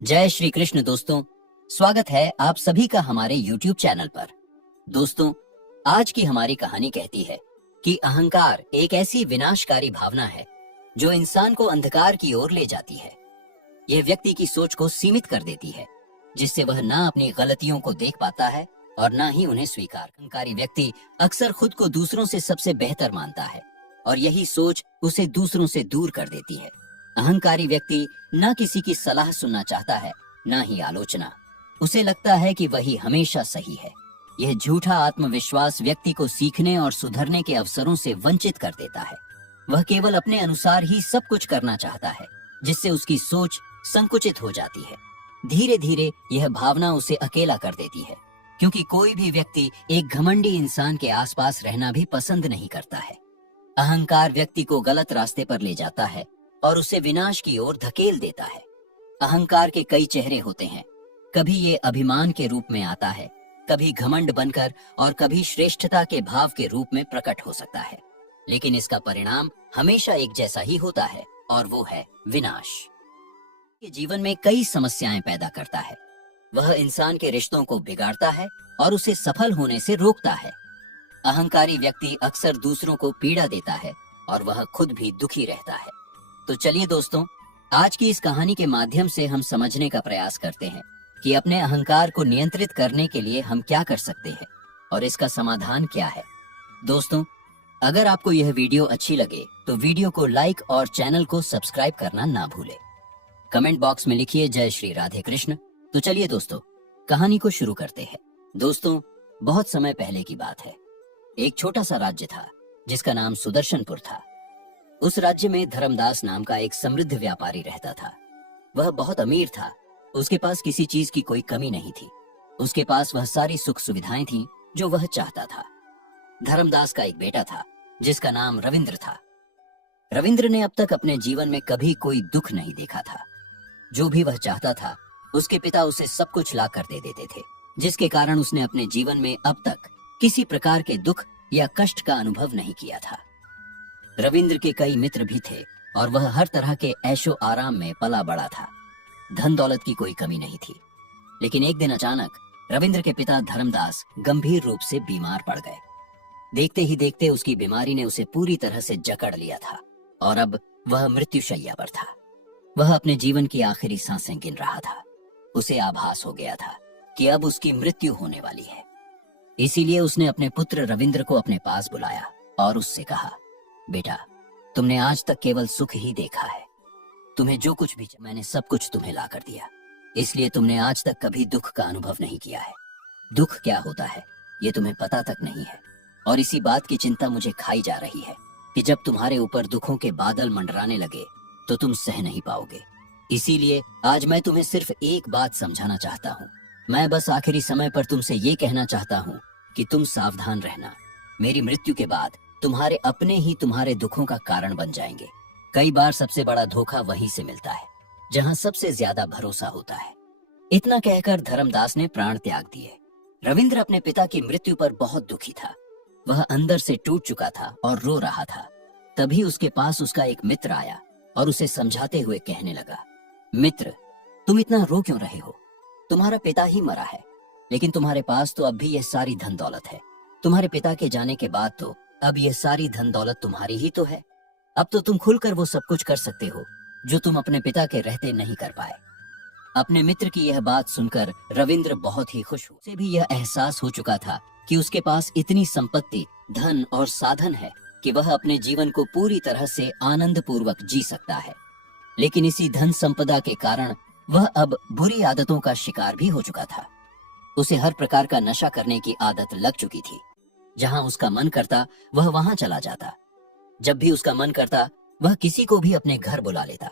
जय श्री कृष्ण दोस्तों। स्वागत है आप सभी का हमारे YouTube चैनल पर। दोस्तों, आज की हमारी कहानी कहती है कि अहंकार एक ऐसी विनाशकारी भावना है जो इंसान को अंधकार की ओर ले जाती है। यह व्यक्ति की सोच को सीमित कर देती है, जिससे वह ना अपनी गलतियों को देख पाता है और ना ही उन्हें स्वीकार। अहंकारी व्यक्ति अक्सर खुद को दूसरों से सबसे बेहतर मानता है और यही सोच उसे दूसरों से दूर कर देती है। अहंकारी व्यक्ति न किसी की सलाह सुनना चाहता है, न ही आलोचना। उसे लगता है कि वही हमेशा सही है। यह झूठा आत्मविश्वास व्यक्ति को सीखने और सुधरने के अवसरों से वंचित कर देता है। वह केवल अपने अनुसार ही सब कुछ करना चाहता है, जिससे उसकी सोच संकुचित हो जाती है। धीरे धीरे यह भावना उसे अकेला कर देती है, क्योंकि कोई भी व्यक्ति एक घमंडी इंसान के आसपास रहना भी पसंद नहीं करता है। अहंकार व्यक्ति को गलत रास्ते पर ले जाता है और उसे विनाश की ओर धकेल देता है। अहंकार के कई चेहरे होते हैं। कभी ये अभिमान के रूप में आता है, कभी घमंड बनकर और कभी श्रेष्ठता के भाव के रूप में प्रकट हो सकता है। लेकिन इसका परिणाम हमेशा एक जैसा ही होता है, और वो है विनाश। ये जीवन में कई समस्याएं पैदा करता है। वह इंसान के रिश्तों को बिगाड़ता है और उसे सफल होने से रोकता है। अहंकारी व्यक्ति अक्सर दूसरों को पीड़ा देता है और वह खुद भी दुखी रहता है। तो चलिए दोस्तों, आज की इस कहानी के माध्यम से हम समझने का प्रयास करते हैं कि अपने अहंकार को नियंत्रित करने के लिए हम क्या कर सकते हैं और इसका समाधान क्या है। दोस्तों, अगर आपको यह वीडियो अच्छी लगे तो वीडियो को लाइक और चैनल को सब्सक्राइब करना ना भूलें। कमेंट बॉक्स में लिखिए जय श्री राधे कृष्ण। तो चलिए दोस्तों, कहानी को शुरू करते हैं। दोस्तों, बहुत समय पहले की बात है। एक छोटा सा राज्य था जिसका नाम सुदर्शनपुर था। उस राज्य में धर्मदास नाम का एक समृद्ध व्यापारी रहता था। वह बहुत अमीर था। उसके पास किसी चीज की कोई कमी नहीं थी। उसके पास वह सारी सुख सुविधाएं थीं जो वह चाहता था। धर्मदास का एक बेटा था जिसका नाम रविंद्र था। रविंद्र ने अब तक अपने जीवन में कभी कोई दुख नहीं देखा था। जो भी वह चाहता था उसके पिता उसे सब कुछ ला कर दे देते थे, जिसके कारण उसने अपने जीवन में अब तक किसी प्रकार के दुख या कष्ट का अनुभव नहीं किया था। रविंद्र के कई मित्र भी थे और वह हर तरह के ऐशो आराम में पला बड़ा था। धन दौलत की कोई कमी नहीं थी। लेकिन एक दिन अचानक रविंद्र के पिता धर्मदास गंभीर रूप से बीमार पड़ गए। देखते ही देखते उसकी बीमारी ने उसे पूरी तरह से जकड़ लिया था और अब वह मृत्युशैया पर था। वह अपने जीवन की आखिरी सांसें गिन रहा था। उसे आभास हो गया था कि अब उसकी मृत्यु होने वाली है। इसीलिए उसने अपने पुत्र रविंद्र को अपने पास बुलाया और उससे कहा, बेटा, तुमने आज तक केवल सुख ही देखा है। तुम्हें जो कुछ भी मैंने सब कुछ तुम्हें ला कर दिया, इसलिए तुमने आज तक कभी दुख का अनुभव नहीं किया है। दुख क्या होता है ये तुम्हें पता तक नहीं है, और इसी बात की चिंता मुझे खाई जा रही है कि जब तुम्हारे ऊपर दुखों के बादल मंडराने लगे तो तुम सह नहीं पाओगे। इसीलिए आज मैं तुम्हें सिर्फ एक बात समझाना चाहता हूँ। मैं बस आखिरी समय पर तुमसे ये कहना चाहता हूँ कि तुम सावधान रहना। मेरी मृत्यु के बाद तुम्हारे अपने ही तुम्हारे दुखों का कारण बन जाएंगे। कई बार सबसे बड़ा धोखा वहीं से मिलता है जहां सबसे ज्यादा भरोसा होता है। इतना कहकर धर्मदास ने प्राण त्याग दिए। रविंद्र अपने पिता की मृत्यु पर बहुत दुखी था। वह अंदर से टूट चुका था और रो रहा था। तभी उसके पास उसका एक मित्र आया और उसे समझाते हुए कहने लगा, मित्र, तुम इतना रो क्यों रहे हो? तुम्हारा पिता ही मरा है, लेकिन तुम्हारे पास तो अब भी यह सारी धन दौलत है। तुम्हारे पिता के जाने के बाद तो अब ये सारी धन दौलत तुम्हारी ही तो है। अब तो तुम खुलकर वो सब कुछ कर सकते हो जो तुम अपने पिता के रहते नहीं कर पाए। अपने मित्र की यह बात सुनकर रविंद्र बहुत ही खुश हुआ। उसे भी यह एहसास हो चुका था कि उसके पास इतनी संपत्ति, धन और साधन है कि वह अपने जीवन को पूरी तरह से आनंद पूर्वक जी सकता है। लेकिन इसी धन संपदा के कारण वह अब बुरी आदतों का शिकार भी हो चुका था। उसे हर प्रकार का नशा करने की आदत लग चुकी थी। जहां उसका मन करता वह वहां चला जाता। जब भी उसका मन करता वह किसी को भी अपने घर बुला लेता।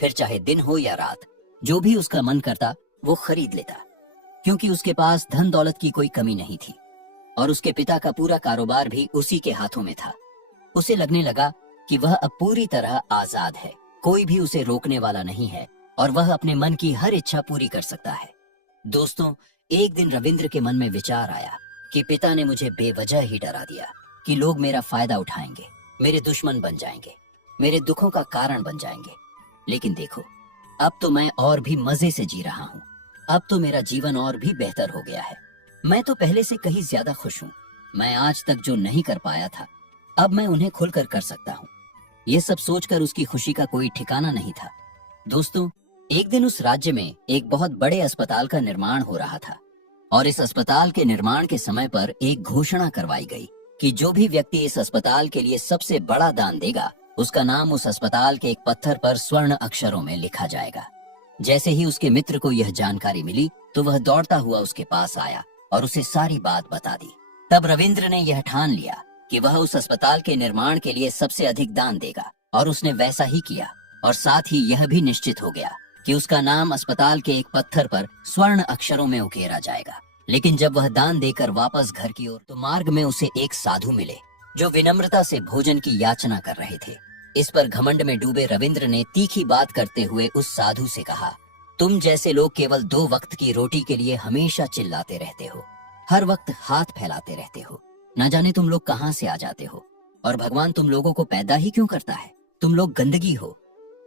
फिर चाहे दिन हो या रात, जो भी उसका मन करता वो खरीद लेता, क्योंकि उसके पास धन दौलत की कोई कमी नहीं थी और उसके पिता का पूरा कारोबार भी उसी के हाथों में था। उसे लगने लगा कि वह अब पूरी तरह आजाद है। कोई भी उसे रोकने वाला नहीं है और वह अपने मन की हर इच्छा पूरी कर सकता है। दोस्तों, एक दिन रविंद्र के मन में विचार आया कि पिता ने मुझे बेवजह ही डरा दिया कि लोग मेरा फायदा उठाएंगे, मेरे दुश्मन बन जाएंगे, मेरे दुखों का कारण बन जाएंगे। लेकिन देखो, अब तो मैं और भी मजे से जी रहा हूँ। अब तो मेरा जीवन और भी बेहतर हो गया है। मैं तो पहले से कहीं ज्यादा खुश हूँ। मैं आज तक जो नहीं कर पाया था, अब मैं उन्हें खुलकर कर सकता हूँ। ये सब सोचकर उसकी खुशी का कोई ठिकाना नहीं था। दोस्तों, एक दिन उस राज्य में एक बहुत बड़े अस्पताल का निर्माण हो रहा था और इस अस्पताल के निर्माण के समय पर एक घोषणा करवाई गई कि जो भी व्यक्ति इस अस्पताल के लिए सबसे बड़ा दान देगा, उसका नाम उस अस्पताल के एक पत्थर पर स्वर्ण अक्षरों में लिखा जाएगा। जैसे ही उसके मित्र को यह जानकारी मिली तो वह दौड़ता हुआ उसके पास आया और उसे सारी बात बता दी। तब रविंद्र ने यह ठान लिया कि वह उस अस्पताल के निर्माण के लिए सबसे अधिक दान देगा और उसने वैसा ही किया। और साथ ही यह भी निश्चित हो गया कि उसका नाम अस्पताल के एक पत्थर पर स्वर्ण अक्षरों में उकेरा जाएगा। लेकिन जब वह दान देकर वापस घर की ओर तो मार्ग में उसे एक साधु मिले जो विनम्रता से भोजन की याचना कर रहे थे। इस पर घमंड में डूबे रविंद्र ने तीखी बात करते हुए उस साधु से कहा, तुम जैसे लोग केवल 2 वक्त की रोटी के लिए हमेशा चिल्लाते रहते हो, हर वक्त हाथ फैलाते रहते हो। न जाने तुम लोग कहाँ से आ जाते हो और भगवान तुम लोगों को पैदा ही क्यों करता है। तुम लोग गंदगी हो।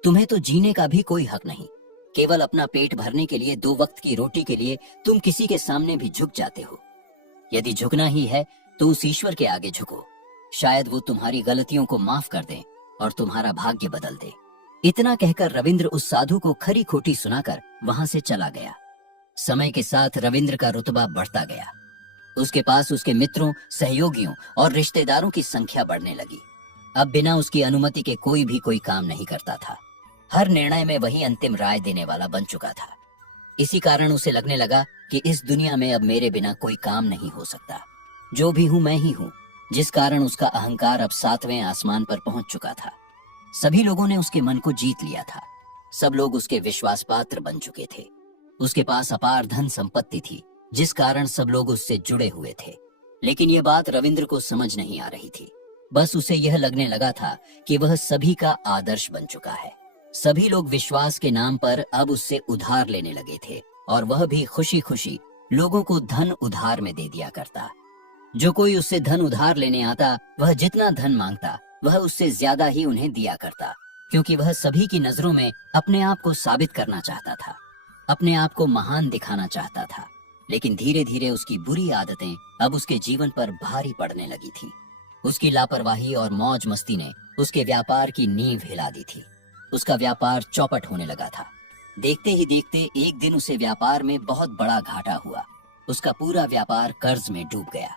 तुम्हें तो जीने का भी कोई हक नहीं। केवल अपना पेट भरने के लिए 2 वक्त की रोटी के लिए तुम किसी के सामने भी झुक जाते हो। यदि झुकना ही है तो उस ईश्वर के आगे झुको। शायद वो तुम्हारी गलतियों को माफ कर दे और तुम्हारा भाग्य बदल दे। इतना कहकर रविंद्र उस साधु को खरी खोटी सुनाकर वहां से चला गया। समय के साथ रविंद्र का रुतबा बढ़ता गया। उसके पास उसके मित्रों, सहयोगियों और रिश्तेदारों की संख्या बढ़ने लगी। अब बिना उसकी अनुमति के कोई भी कोई काम नहीं करता था। हर निर्णय में वही अंतिम राय देने वाला बन चुका था। इसी कारण उसे लगने लगा कि इस दुनिया में अब मेरे बिना कोई काम नहीं हो सकता। जो भी हूं मैं ही हूं, जिस कारण उसका अहंकार अब 7वें आसमान पर पहुंच चुका था। सभी लोगों ने उसके मन को जीत लिया था। सब लोग उसके विश्वास पात्र बन चुके थे। उसके पास अपार धन संपत्ति थी, जिस कारण सब लोग उससे जुड़े हुए थे। लेकिन यह बात रविंद्र को समझ नहीं आ रही थी। बस उसे यह लगने लगा था कि वह सभी का आदर्श बन चुका है। सभी लोग विश्वास के नाम पर अब उससे उधार लेने लगे थे और वह भी खुशी खुशी लोगों को धन उधार में दे दिया करता। जो कोई उससे धन उधार लेने आता, वह जितना धन मांगता वह उससे ज्यादा ही उन्हें दिया करता, क्योंकि वह सभी की नजरों में अपने आप को साबित करना चाहता था, अपने आप को महान दिखाना चाहता था। लेकिन धीरे धीरे उसकी बुरी आदतें अब उसके जीवन पर भारी पड़ने लगी थी। उसकी लापरवाही और मौज मस्ती ने उसके व्यापार की नींव हिला दी थी। उसका व्यापार चौपट होने लगा था। देखते ही देखते एक दिन उसे व्यापार में बहुत बड़ा घाटा हुआ। उसका पूरा व्यापार कर्ज में डूब गया।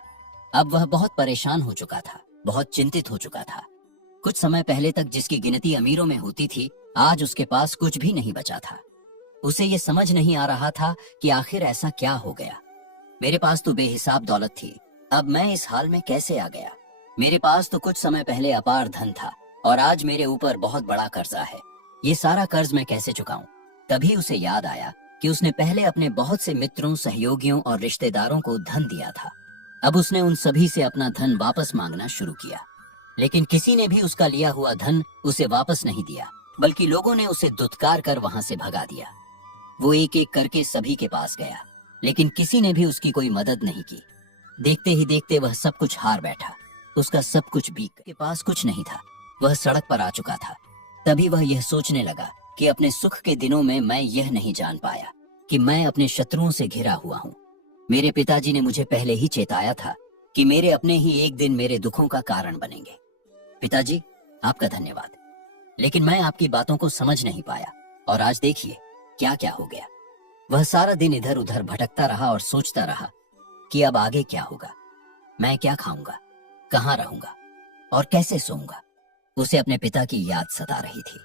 अब वह बहुत परेशान हो चुका था, बहुत चिंतित हो चुका था। कुछ समय पहले तक जिसकी गिनती अमीरों में होती थी, आज उसके पास कुछ भी नहीं बचा था। उसे ये समझ नहीं आ रहा था कि आखिर ऐसा क्या हो गया। मेरे पास तो बेहिसाब दौलत थी, अब मैं इस हाल में कैसे आ गया। मेरे पास तो कुछ समय पहले अपार धन था और आज मेरे ऊपर बहुत बड़ा कर्जा है। ये सारा कर्ज मैं कैसे चुकाऊं। तभी उसे याद आया कि उसने पहले अपने बहुत से मित्रों, सहयोगियों और रिश्तेदारों को धन दिया था। अब उसने उन सभी से अपना धन वापस मांगना शुरू किया, लेकिन किसी ने भी उसका लिया हुआ धन उसे वापस नहीं दिया, बल्कि लोगों ने उसे दुत्कार कर वहां से भगा दिया। वो एक एक करके सभी के पास गया, लेकिन किसी ने भी उसकी कोई मदद नहीं की। देखते ही देखते वह सब कुछ हार बैठा। उसका सब कुछ बीत के पास कुछ नहीं था। वह सड़क पर आ चुका था। तभी वह यह सोचने लगा कि अपने सुख के दिनों में मैं यह नहीं जान पाया कि मैं अपने शत्रुओं से घिरा हुआ हूँ। मेरे पिताजी ने मुझे पहले ही चेताया था कि मेरे अपने ही एक दिन मेरे दुखों का कारण बनेंगे। पिताजी, आपका धन्यवाद, लेकिन मैं आपकी बातों को समझ नहीं पाया और आज देखिए क्या क्या हो गया। वह सारा दिन इधर उधर भटकता रहा और सोचता रहा कि अब आगे क्या होगा। मैं क्या खाऊंगा, कहाँ रहूंगा और कैसे सोऊंगा। उसे अपने पिता की याद सता रही थी।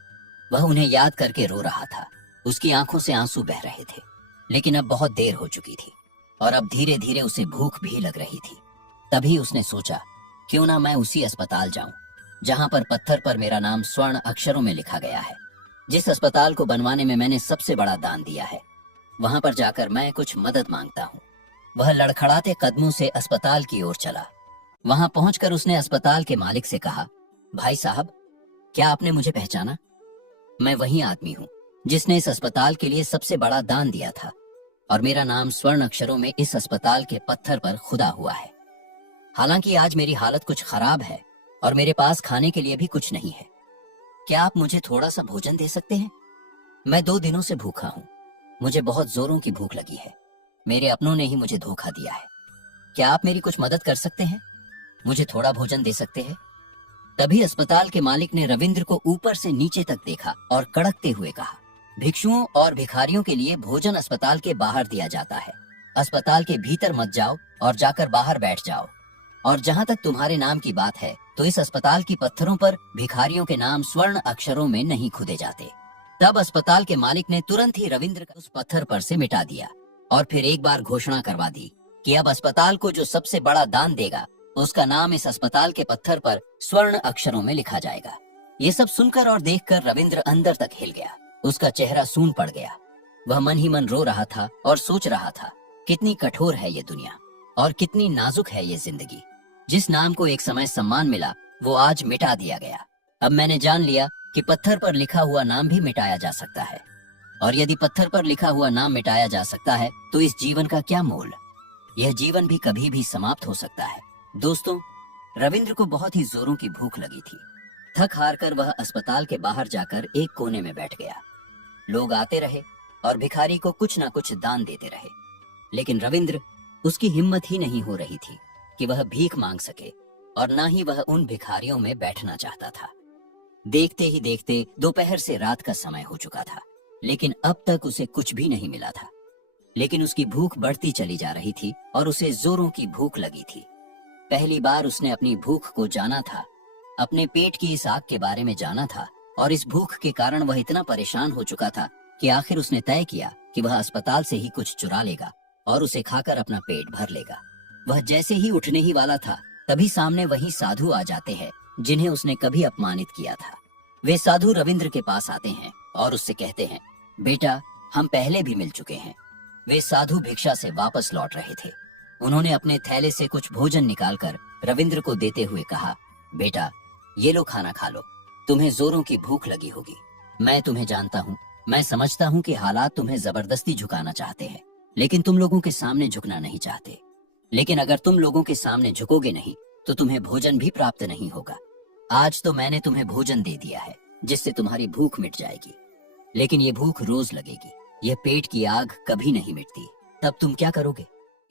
वह उन्हें याद करके रो रहा था। उसकी आंखों से आंसू बह रहे थे, लेकिन अब बहुत देर हो चुकी थी और अब धीरे धीरे उसे भूख भी लग रही थी। तभी उसने सोचा, क्यों ना मैं उसी अस्पताल जाऊं जहां पर पत्थर पर मेरा नाम स्वर्ण अक्षरों में लिखा गया है। जिस अस्पताल को बनवाने में मैंने सबसे बड़ा दान दिया है, वहां पर जाकर मैं कुछ मदद मांगता हूँ। वह लड़खड़ाते कदमों से अस्पताल की ओर चला। वहां पहुंचकर उसने अस्पताल के मालिक से कहा, भाई साहब, क्या आपने मुझे पहचाना? मैं वही आदमी हूँ जिसने इस अस्पताल के लिए सबसे बड़ा दान दिया था और मेरा नाम स्वर्ण अक्षरों में इस अस्पताल के पत्थर पर खुदा हुआ है। हालांकि आज मेरी हालत कुछ खराब है और मेरे पास खाने के लिए भी कुछ नहीं है। क्या आप मुझे थोड़ा सा भोजन दे सकते हैं? मैं 2 दिनों से भूखा हूँ। मुझे बहुत जोरों की भूख लगी है। मेरे अपनों ने ही मुझे धोखा दिया है। क्या आप मेरी कुछ मदद कर सकते हैं? मुझे थोड़ा भोजन दे सकते हैं? तभी अस्पताल के मालिक ने रविंद्र को ऊपर से नीचे तक देखा और कड़कते हुए कहा, भिक्षुओं और भिखारियों के लिए भोजन अस्पताल के बाहर दिया जाता है। अस्पताल के भीतर मत जाओ और जाकर बाहर बैठ जाओ। और जहाँ तक तुम्हारे नाम की बात है, तो इस अस्पताल की पत्थरों पर भिखारियों के नाम स्वर्ण अक्षरों में नहीं खुदे जाते। तब अस्पताल के मालिक ने तुरंत ही रविंद्र का उस पत्थर पर से मिटा दिया और फिर एक बार घोषणा करवा दी कि अब अस्पताल को जो सबसे बड़ा दान देगा, उसका नाम इस अस्पताल के पत्थर पर स्वर्ण अक्षरों में लिखा जाएगा। ये सब सुनकर और देखकर रविंद्र अंदर तक हिल गया। उसका चेहरा सून पड़ गया। वह मन ही मन रो रहा था और सोच रहा था, कितनी कठोर है ये दुनिया और कितनी नाजुक है ये जिंदगी। जिस नाम को एक समय सम्मान मिला, वो आज मिटा दिया गया। अब मैंने जान लिया कि पत्थर पर लिखा हुआ नाम भी मिटाया जा सकता है। और यदि पत्थर पर लिखा हुआ नाम मिटाया जा सकता है, तो इस जीवन का क्या मोल? यह जीवन भी कभी भी समाप्त हो सकता है। दोस्तों, रविंद्र को बहुत ही जोरों की भूख लगी थी। थक हार कर वह अस्पताल के बाहर जाकर एक कोने में बैठ गया। लोग आते रहे और भिखारी को कुछ ना कुछ दान देते रहे, लेकिन रविंद्र, उसकी हिम्मत ही नहीं हो रही थी कि वह भीख मांग सके, और ना ही वह उन भिखारियों में बैठना चाहता था। देखते ही देखते दोपहर से रात का समय हो चुका था, लेकिन अब तक उसे कुछ भी नहीं मिला था। लेकिन उसकी भूख बढ़ती चली जा रही थी और उसे जोरों की भूख लगी थी। पहली बार उसने अपनी भूख को जाना था, अपने पेट की इस आग के बारे में जाना था, और इस भूख के कारण वह इतना परेशान हो चुका था कि आखिर उसने तय किया कि वह अस्पताल से ही कुछ चुरा लेगा और उसे खाकर अपना पेट भर लेगा। वह जैसे ही उठने ही वाला था, तभी सामने वही साधु आ जाते हैं जिन्हें उसने कभी अपमानित किया था। वे साधु रविंद्र के पास आते हैं और उससे कहते हैं, बेटा, हम पहले भी मिल चुके हैं। वे साधु भिक्षा से वापस लौट रहे थे। उन्होंने अपने थैले से कुछ भोजन निकालकर रविंद्र को देते हुए कहा, बेटा, ये लो, खाना खा लो। तुम्हें जोरों की भूख लगी होगी। मैं तुम्हें जानता हूँ। मैं समझता हूँ कि हालात तुम्हें जबरदस्ती झुकाना चाहते हैं, लेकिन तुम लोगों के सामने झुकना नहीं चाहते। लेकिन अगर तुम लोगों के सामने झुकोगे नहीं, तो तुम्हें भोजन भी प्राप्त नहीं होगा। आज तो मैंने तुम्हें भोजन दे दिया है, जिससे तुम्हारी भूख मिट जाएगी, लेकिन ये भूख रोज लगेगी। यह पेट की आग कभी नहीं मिटती। तब तुम क्या करोगे?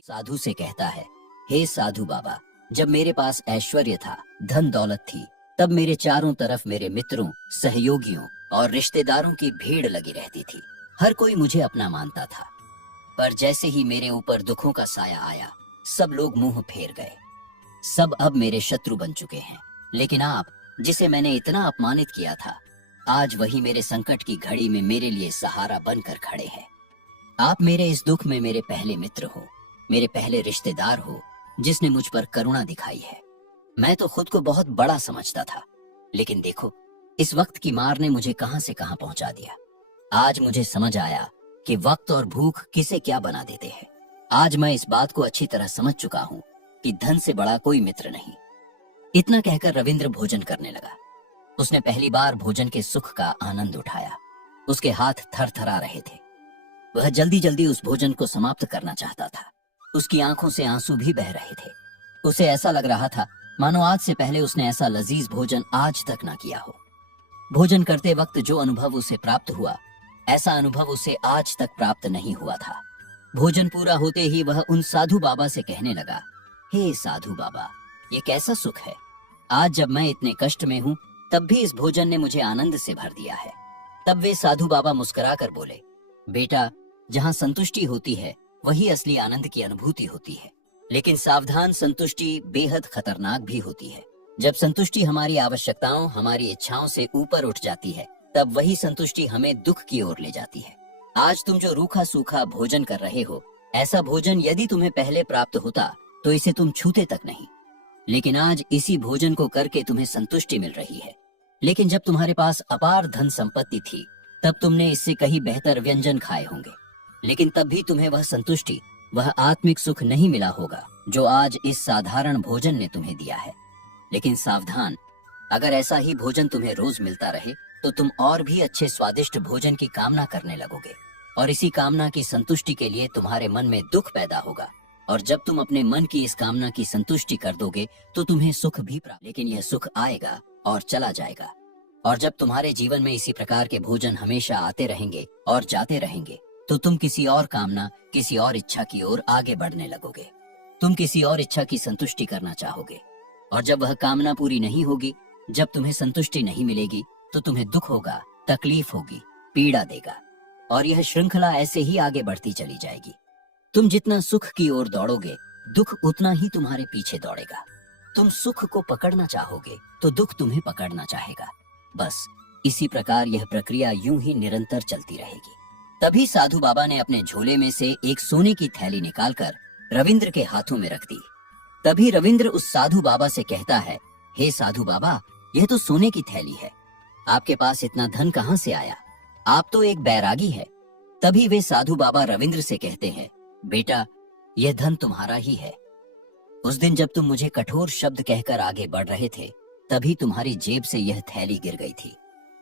साधु से कहता है, हे साधु बाबा, जब मेरे पास ऐश्वर्य था, धन दौलत थी, तब मेरे चारों तरफ मेरे मित्रों, सहयोगियों और रिश्तेदारों की भीड़ लगी रहती थी। हर कोई मुझे अपना मानता था। पर जैसे ही मेरे ऊपर दुखों का साया आया, सब लोग मुंह फेर गए। सब अब मेरे शत्रु बन चुके हैं। लेकिन आप, जिसे मैंने इतना अपमानित किया था, आज वही मेरे संकट की घड़ी में मेरे लिए सहारा बनकर खड़े हैं। आप मेरे इस दुख में मेरे पहले मित्र हो, मेरे पहले रिश्तेदार हो, जिसने मुझ पर करुणा दिखाई है। मैं तो खुद को बहुत बड़ा समझता था, लेकिन देखो, इस वक्त की मार ने मुझे कहां से कहां पहुंचा दिया। आज मुझे समझ आया कि वक्त और भूख किसे क्या बना देते हैं। आज मैं इस बात को अच्छी तरह समझ चुका हूं कि धन से बड़ा कोई मित्र नहीं। इतना कहकर रविंद्र भोजन करने लगा। उसने पहली बार भोजन के सुख का आनंद उठाया। उसके हाथ थरथरा रहे थे। वह जल्दी जल्दी उस भोजन को समाप्त करना चाहता था। उसकी आंखों से आंसू भी बह रहे थे। उसे ऐसा लग रहा था मानो आज से पहले उसने ऐसा लजीज भोजन आज तक ना किया हो। भोजन करते वक्त जो अनुभव उसे प्राप्त हुआ, ऐसा अनुभव उसे आज तक प्राप्त नहीं हुआ था। भोजन पूरा होते ही वह उन साधु बाबा से कहने लगा, हे साधु बाबा, ये कैसा सुख है। आज जब मैं इतने कष्ट में हूँ, तब भी इस भोजन ने मुझे आनंद से भर दिया है। तब वे साधु बाबा मुस्कुरा कर बोले, बेटा, जहाँ संतुष्टि होती है, वही असली आनंद की अनुभूति होती है। लेकिन सावधान, संतुष्टि बेहद खतरनाक भी होती है। जब संतुष्टि हमारी आवश्यकताओं, हमारी इच्छाओं से ऊपर उठ जाती है, तब वही संतुष्टि हमें दुख की ओर ले जाती है। आज तुम जो रूखा सूखा भोजन कर रहे हो, ऐसा भोजन यदि तुम्हें पहले प्राप्त होता, तो इसे तुम छूते तक नहीं। लेकिन आज इसी भोजन को करके तुम्हें संतुष्टि मिल रही है। लेकिन जब तुम्हारे पास अपार धन संपत्ति थी, तब तुमने इससे कहीं बेहतर व्यंजन खाए होंगे, लेकिन तब भी तुम्हें वह संतुष्टि, वह आत्मिक सुख नहीं मिला होगा जो आज इस साधारण भोजन ने तुम्हें दिया है। लेकिन सावधान, अगर ऐसा ही भोजन तुम्हें रोज मिलता रहे, तो तुम और भी अच्छे स्वादिष्ट भोजन की कामना करने लगोगे, और इसी कामना की संतुष्टि के लिए तुम्हारे मन में दुख पैदा होगा। और जब तुम अपने मन की इस कामना की संतुष्टि कर दोगे, तो तुम्हें सुख भी प्राप्त। लेकिन यह सुख आएगा और चला जाएगा। और जब तुम्हारे जीवन में इसी प्रकार के भोजन हमेशा आते रहेंगे और जाते रहेंगे, तो तुम किसी और कामना, किसी और इच्छा की ओर आगे बढ़ने लगोगे। तुम किसी और इच्छा की संतुष्टि करना चाहोगे, और जब वह कामना पूरी नहीं होगी, जब तुम्हें संतुष्टि नहीं मिलेगी, तो तुम्हें दुख होगा, तकलीफ होगी, पीड़ा देगा, और यह श्रृंखला ऐसे ही आगे बढ़ती चली जाएगी। तुम जितना सुख की ओर दौड़ोगे, दुख उतना ही तुम्हारे पीछे दौड़ेगा। तुम सुख को पकड़ना चाहोगे तो दुख तुम्हें पकड़ना चाहेगा। बस इसी प्रकार यह प्रक्रिया यूं ही निरंतर चलती रहेगी। तभी साधु बाबा ने अपने झोले में से एक सोने की थैली निकालकर रविंद्र के हाथों में रख दी। तभी रविंद्र उस साधु बाबा से कहता है, हे साधु बाबा, यह तो सोने की थैली है, आपके पास इतना धन कहां से आया? आप तो एक बैरागी है। तभी वे साधु बाबा रविंद्र से कहते हैं, बेटा, यह धन तुम्हारा ही है। उस दिन जब तुम मुझे कठोर शब्द कहकर आगे बढ़ रहे थे, तभी तुम्हारी जेब से यह थैली गिर गई थी।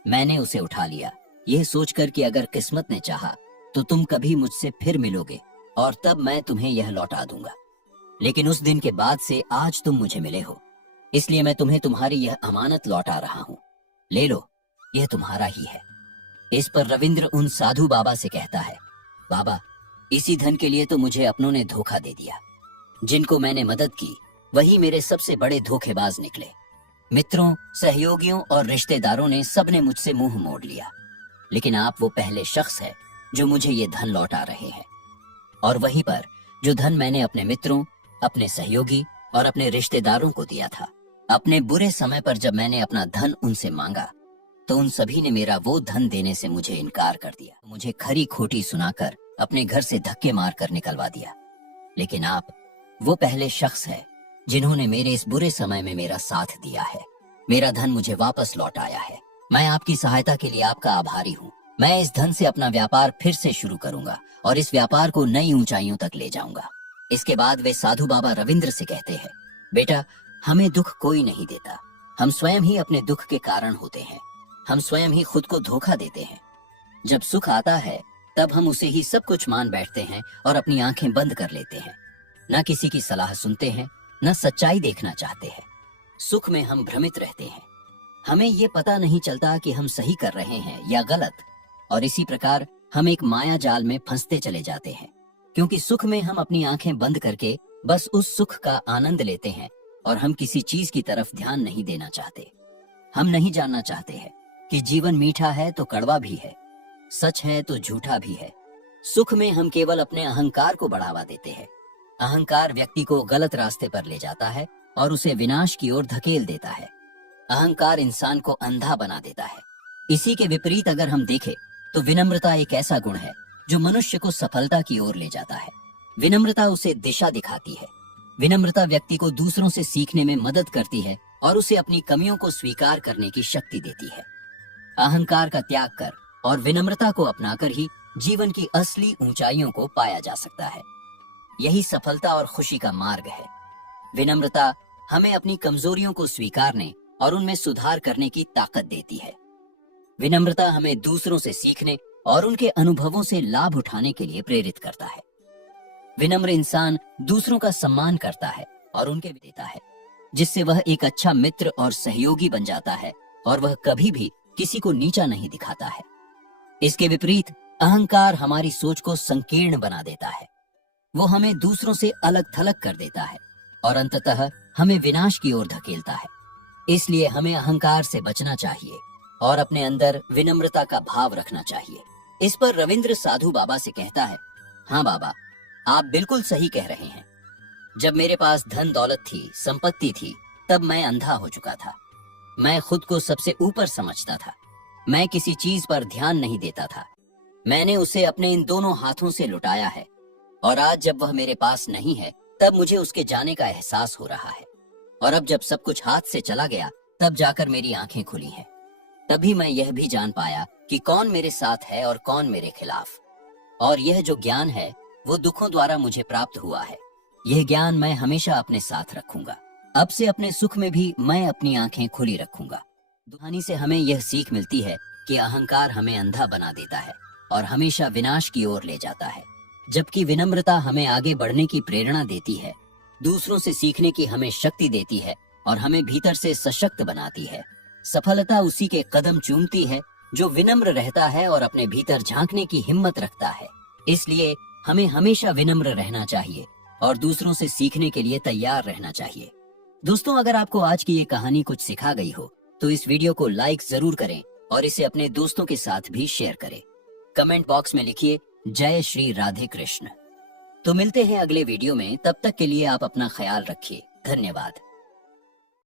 मैंने उसे उठा लिया, यह सोचकर कि अगर किस्मत ने चाहा तो तुम कभी मुझसे फिर मिलोगे और तब मैं तुम्हें यह लौटा दूंगा। लेकिन उस दिन के बाद से आज तुम मुझे मिले हो, इसलिए मैं तुम्हें तुम्हारी यह अमानत लौटा रहा हूं। ले लो, यह तुम्हारा ही है। इस पर रविंद्र उन साधु बाबा से कहता है, बाबा, इसी धन के लिए तो मुझे अपनों ने धोखा दे दिया। जिनको मैंने मदद की वही मेरे सबसे बड़े धोखेबाज निकले। मित्रों, सहयोगियों और रिश्तेदारों ने सबने मुझसे मुंह मोड़ लिया, लेकिन आप वो पहले शख्स है जो मुझे ये धन लौटा रहे हैं। और वहीं पर जो धन मैंने अपने मित्रों, अपने सहयोगी और अपने रिश्तेदारों को दिया था, अपने बुरे समय पर जब मैंने अपना धन उनसे मांगा, तो उन सभी ने मेरा वो धन देने से मुझे इनकार कर दिया, मुझे खरी खोटी सुनाकर अपने घर से धक्के मारकर निकलवा दिया। लेकिन आप वो पहले शख्स है जिन्होंने मेरे इस बुरे समय में मेरा साथ दिया है। मेरा धन मुझे वापस लौट आया है। मैं आपकी सहायता के लिए आपका आभारी हूँ। मैं इस धन से अपना व्यापार फिर से शुरू करूंगा और इस व्यापार को नई ऊंचाइयों तक ले जाऊंगा। इसके बाद वे साधु बाबा रविंद्र से कहते हैं, बेटा, हमें दुख कोई नहीं देता, हम स्वयं ही अपने दुख के कारण होते हैं। हम स्वयं ही खुद को धोखा देते हैं। जब सुख आता है तब हम उसे ही सब कुछ मान बैठते हैं और अपनी आंखें बंद कर लेते हैं। न किसी की सलाह सुनते हैं, न सच्चाई देखना चाहते हैं। सुख में हम भ्रमित रहते हैं। हमें ये पता नहीं चलता कि हम सही कर रहे हैं या गलत, और इसी प्रकार हम एक माया जाल में फंसते चले जाते हैं। क्योंकि सुख में हम अपनी आंखें बंद करके बस उस सुख का आनंद लेते हैं और हम किसी चीज की तरफ ध्यान नहीं देना चाहते। हम नहीं जानना चाहते हैं कि जीवन मीठा है तो कड़वा भी है, सच है तो झूठा भी है। सुख में हम केवल अपने अहंकार को बढ़ावा देते हैं। अहंकार व्यक्ति को गलत रास्ते पर ले जाता है और उसे विनाश की ओर धकेल देता है। अहंकार इंसान को अंधा बना देता है। इसी के विपरीत अगर हम देखें तो विनम्रता एक ऐसा गुण है जो मनुष्य को सफलता की ओर ले जाता है। विनम्रता उसे दिशा दिखाती है। विनम्रता व्यक्ति को दूसरों से सीखने में मदद करती है और उसे अपनी कमियों को स्वीकार करने की शक्ति देती है। अहंकार का त्याग कर और विनम्रता को अपनाकर ही जीवन की असली ऊंचाइयों को पाया जा सकता है। यही सफलता और खुशी का मार्ग है। विनम्रता हमें अपनी कमजोरियों को स्वीकारने और उनमें सुधार करने की ताकत देती है। विनम्रता हमें दूसरों से सीखने और उनके अनुभवों से लाभ उठाने के लिए प्रेरित करता है। विनम्र इंसान दूसरों का सम्मान करता है और उनके भी देता है, जिससे वह एक अच्छा मित्र और सहयोगी बन जाता है और वह कभी भी किसी को नीचा नहीं दिखाता है। इसके विपरीत अहंकार हमारी सोच को संकीर्ण बना देता है। वो हमें दूसरों से अलग थलग कर देता है और अंततः हमें विनाश की ओर धकेलता है। इसलिए हमें अहंकार से बचना चाहिए और अपने अंदर विनम्रता का भाव रखना चाहिए। इस पर रविंद्र साधु बाबा से कहता है, हाँ बाबा, आप बिल्कुल सही कह रहे हैं। जब मेरे पास धन दौलत थी, संपत्ति थी, तब मैं अंधा हो चुका था। मैं खुद को सबसे ऊपर समझता था। मैं किसी चीज पर ध्यान नहीं देता था। मैंने उसे अपने इन दोनों हाथों से लुटाया है और आज जब वह मेरे पास नहीं है तब मुझे उसके जाने का एहसास हो रहा है। और अब जब सब कुछ हाथ से चला गया तब जाकर मेरी आंखें खुली हैं। तभी मैं यह भी जान पाया कि कौन मेरे साथ है और कौन मेरे खिलाफ। और यह जो ज्ञान है वो दुखों द्वारा मुझे प्राप्त हुआ है। यह ज्ञान मैं हमेशा अपने साथ रखूंगा। अब से अपने सुख में भी मैं अपनी आंखें खुली रखूंगा। कहानी से हमें यह सीख मिलती है कि अहंकार हमें अंधा बना देता है और हमेशा विनाश की ओर ले जाता है, जबकि विनम्रता हमें आगे बढ़ने की प्रेरणा देती है, दूसरों से सीखने की हमें शक्ति देती है और हमें भीतर से सशक्त बनाती है। सफलता उसी के कदम चूमती है जो विनम्र रहता है और अपने भीतर झांकने की हिम्मत रखता है। इसलिए हमें हमेशा विनम्र रहना चाहिए और दूसरों से सीखने के लिए तैयार रहना चाहिए। दोस्तों, अगर आपको आज की ये कहानी कुछ सिखा गई हो तो इस वीडियो को लाइक जरूर करें और इसे अपने दोस्तों के साथ भी शेयर करें। कमेंट बॉक्स में लिखिए जय श्री राधे कृष्ण। तो मिलते हैं अगले वीडियो में, तब तक के लिए आप अपना ख्याल रखिए। धन्यवाद।